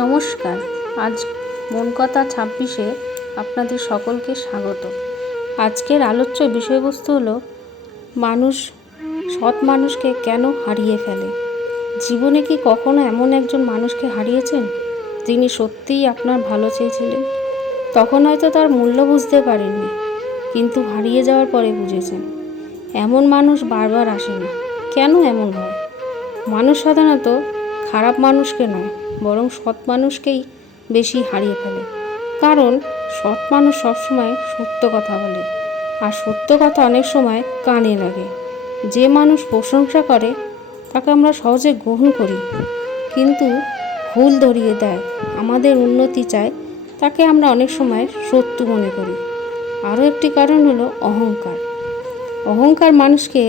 নমস্কার। আজ মন কথা 26-এ আপনাদের সকলকে স্বাগত। আজকের আলোচ্য বিষয়বস্তু হলো সৎ মানুষকে কেন হারিয়ে ফেলে। জীবনে কি কখনো এমন একজন মানুষকে হারিয়েছেন যিনি সত্যিই আপনার ভালো চেয়েছিলেন? তখন হয়তো তার মূল্য বুঝতে পারেননি, কিন্তু হারিয়ে যাওয়ার পরে বুঝেছেন। এমন মানুষ বারবার আসে না। কেন এমন হয়? মানুষ সাধারণত খারাপ মানুষকে নয়, বরং সৎ মানুষকেই বেশি হারিয়ে ফেলে। কারণ সৎ মানুষ সবসময় সত্য কথা বলে, আর সত্য কথা অনেক সময় কানে লাগে। যে মানুষ প্রশংসা করে তাকে আমরা সহজে গ্রহণ করি, কিন্তু ভুল ধরিয়ে দেয়, আমাদের উন্নতি চায়, তাকে আমরা অনেক সময় শত্রু মনে করি। আরও একটি কারণ হলো অহংকার। অহংকার মানুষকে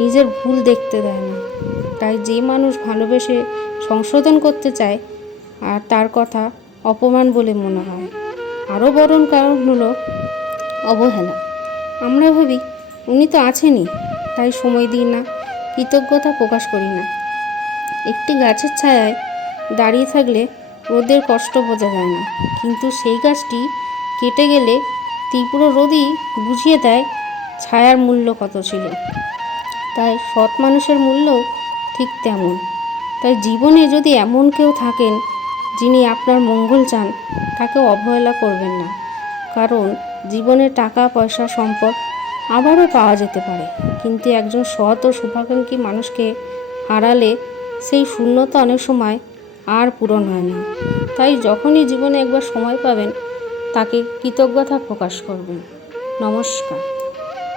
নিজের ভুল দেখতে দেয় না। তাই যে মানুষ ভালোবেসে সংশোধন করতে চায় আর তার কথা অপমান বলে মনে হয়। আরও বড় কারণ হলো অবহেলা। আমরা ভাবি উনি তো আছেনই, তাই সময় দিই না, কৃতজ্ঞতা প্রকাশ করি না। একটি গাছের ছায়ায় দাঁড়িয়ে থাকলে রোদের কষ্ট বোঝা যায় না, কিন্তু সেই গাছটি কেটে গেলে তীব্র রোদই বুঝিয়ে দেয় ছায়ার মূল্য কত ছিল। তাই সৎ মানুষের মূল্যও ঠিক তেমন। তাই জীবনে যদি এমন কেউ থাকেন যিনি আপনার মঙ্গল চান, তাকে অবহেলা করবেন না। কারণ জীবনে টাকা পয়সা সম্পদ আবারও পাওয়া যেতে পারে, কিন্তু একজন সৎ ও শুভাকাঙ্ক্ষী মানুষকে হারালে সেই শূন্যতা অনেক সময় আর পূরণ হয় না। তাই যখনই জীবনে একবার সময় পাবেন, তাকে কৃতজ্ঞতা প্রকাশ করবেন। নমস্কার।